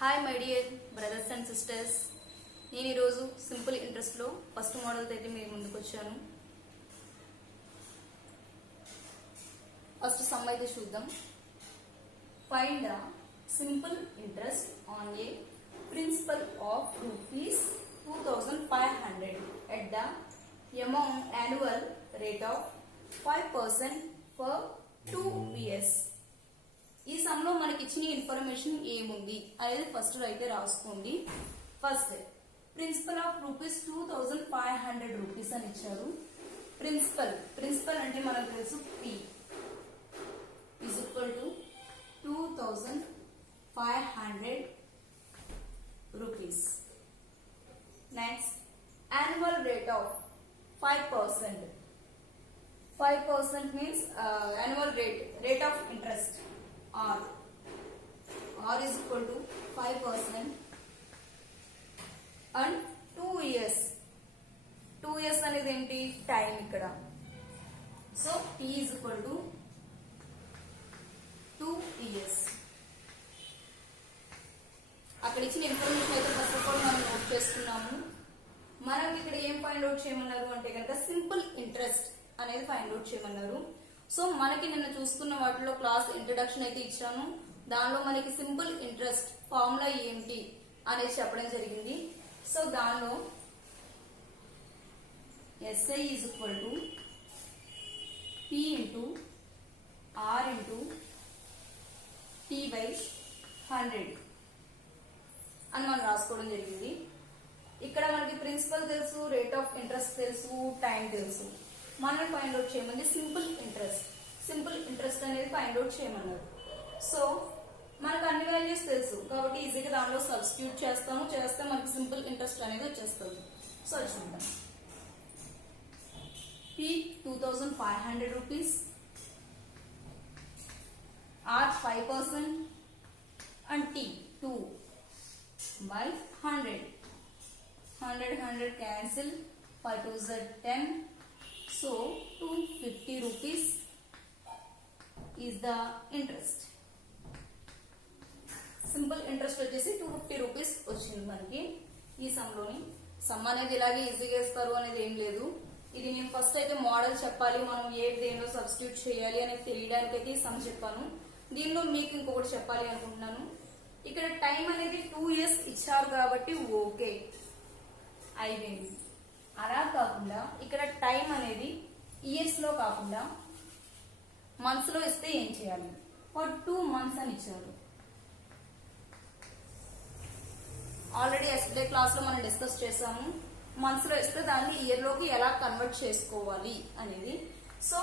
Hi my dear brothers and sisters, నేను ఈరోజు simple ఇంట్రెస్ట్లో first మోడల్తో అయితే మీరు ముందుకు వచ్చాను. ఫస్ట్ సమ్ అయితే చూద్దాం. Find the simple interest on a principal of ₹2,500 at the annual rate of 5% for 2 years. ఈ సమ్ లో మనకి ఇచ్చిన ఇన్ఫర్మేషన్ ఏముంది అనేది ఫస్ట్ అయితే రాసుకోండి. ఫస్ట్ ప్రిన్సిపల్ ఆఫ్ ₹2,500 అని ఇచ్చారు. ప్రిన్సిపల్ అంటే మనకు తెలుసు P is equal to ₹2,500. Next annual rate of 5%. 5% means annual rate of interest. R is equal to 5% and 2 years. 2 years అనేది ఏంటి? టైం ఇక్కడ. So T is equal to 2 years. అక్కడ ఇచ్చిన ఇన్ఫర్మేషన్ అయితే ఫస్ట్ ఆఫ్ ఆల్ మనం note చేసుకున్నాము. మనం ఇక్కడ ఏం ఫైండ్ అవుట్ చేయమన్నారు అంటే కనుక సింపుల్ ఇంట్రెస్ట్ అనేది ఫైండ్ అవుట్ చేయమన్నారు. సో మనకి నిన్న చూసుకున్న వాటిలో క్లాస్ ఇంట్రడక్షన్ అయితే ఇచ్చాను. దానిలో మనకి సింపుల్ ఇంట్రెస్ట్ ఫార్ములా ఏంటి అనేది చెప్పడం జరిగింది. సో దానిలో SI is equal to P into R into T/100 అని మనం రాసుకోవడం జరిగింది. ఇక్కడ మనకి ప్రిన్సిపల్ తెలుసు, రేట్ ఆఫ్ ఇంట్రెస్ట్ తెలుసు, టైం తెలుసు. మనం ఫైండ్ అవుట్ చేయమంది సింపుల్ ఇంట్రెస్ట్ అనేది ఫైండ్ అవుట్ చేయమన్నారు. సో మనకు అన్ని వాల్యూస్ తెలుసు కాబట్టి ఈజీగా దానిలో సబ్స్టిట్యూట్ చేస్తే మనకి సింపుల్ ఇంట్రెస్ట్ అనేది వచ్చేస్తుంది. సో చూద్దాం. P ₹2,500, R 5% and T 2/100. 100 cancel, 5 2s are 10. So ₹250 is the interest. Simple interest వచ్చేసి ₹250 వచ్చింది మనకి ఈ సమ్లోని. సమ్ అనేది ఇలాగే ఈజీగా ఇస్తారు అనేది ఏం లేదు. ఇది నేను ఫస్ట్ అయితే మోడల్ చెప్పాలి, మనం ఏ దేనిలో సబ్స్టిట్యూట్ చేయాలి అనేది తెలియడానికి అయితే ఈ సమ్ చెప్పాను. దీనిలో మీకు ఇంకొకటి చెప్పాలి అనుకుంటున్నాను. ఇక్కడ టైం అనేది 2 years ఇచ్చారు కాబట్టి ఓకే అయిపోయింది. అలా కాకుండా ఇక్కడ టైం అనేది ఇయర్స్ లో కాకుండా మంత్స్ లో ఇస్తే ఏం చేయాలి? ఫర్ 2 months అని ఇచ్చారు. ఆల్రెడీ ఎస్డే క్లాస్ లో మనం డిస్కస్ చేసాము. మంత్స్ లో ఇస్తే దాన్ని ఇయర్ లోకి ఎలా కన్వర్ట్ చేసుకోవాలి అనేది. సో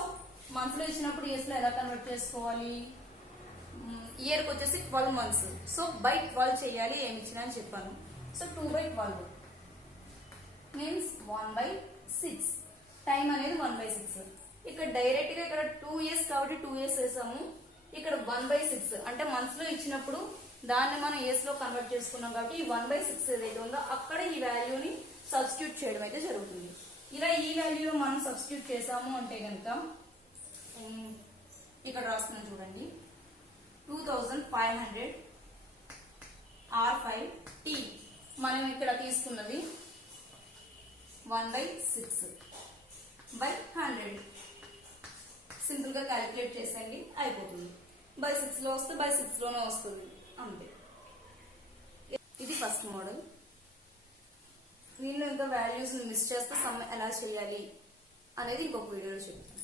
మంత్స్ లో ఇచ్చినప్పుడు ఇయర్స్ లో ఎలా కన్వర్ట్ చేసుకోవాలి? ఇయర్ కి వచ్చేసి 12 months. సో బై 12 చేయాలి ఏమి ఇచ్చినా అని చెప్పాను. So 2/12 means 1/6. టైం అనేది 1/6. ఇక్కడ డైరెక్ట్ గా ఇక్కడ 2 years కాబట్టి 2 years వేసాము. ఇక్కడ 1/6 అంటే మంత్స్ లో ఇచ్చినప్పుడు దాన్ని మనం ఇయర్స్ లో కన్వర్ట్ చేసుకున్నాం కాబట్టి ఈ 1/6 ఏదైతే ఉందో అక్కడ ఈ వాల్యూని సబ్స్టిట్యూట్ చేయడం అయితే జరుగుతుంది. ఇలా ఈ వాల్యూ మనం సబ్స్టిట్యూట్ చేసాము అంటే కనుక ఇక్కడ రాస్తున్నాం చూడండి. 2,500 R5 T మనం ఇక్కడ తీసుకున్నది 1/6/100. సింపుల్ గా క్యాలిక్యులేట్ చేసేయండి అయిపోతుంది. బై 6 లో వస్తే బై 6 లోనే వస్తుంది అంతే. ఇది ఫస్ట్ మోడల్. దీనిలో ఇంకా వాల్యూస్ మిస్ చేస్తే సమ్ ఎలా చేయాలి అనేది ఇంకొక వీడియోలో చెప్తాను.